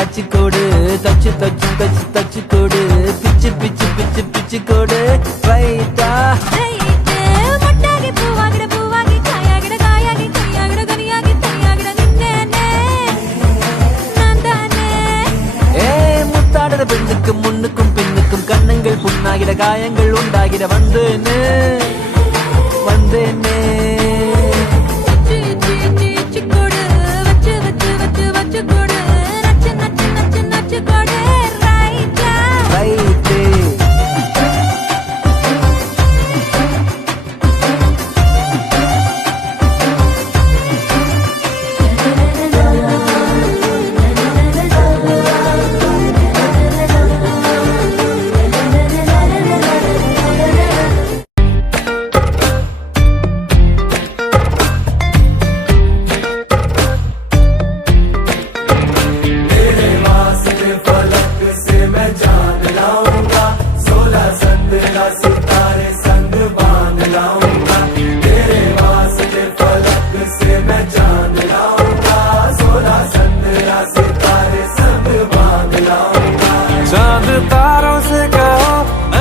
அச்சு கோடு தச்சு தச்சு தச்சு தச்சு கோடு பிச்சு பிச்சு பிச்சு பிச்சு கோடு ரைட்டா முத்தாடுற பெண்ணுக்கும் முன்னுக்கும் பின்னுக்கும் கண்ணங்கள் புண்ணாகிட காயங்கள் உண்டாகிட வந்தேன்னு வந்தேன்னு सितारे संग बांध लाऊंगा तेरे वास्ते फलक से मैं चांद लाऊंगा 16 17 सितारे संग बांध लाऊंगा चांद तारों से कहो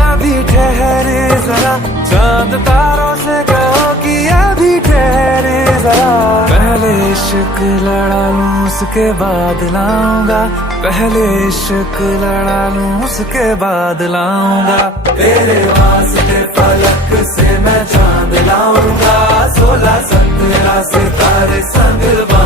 अभी ठहरे जरा चांद तारों से कहो कि अभी ठहरे जरा पहले इश्क लड़ा लूं उसके बाद लाऊंगा पहले इश्क लड़ा लूं उसके बाद लाऊंगा तेरे वास्ते फलक से मैं चांद लाऊंगा 16 17 सितारे संग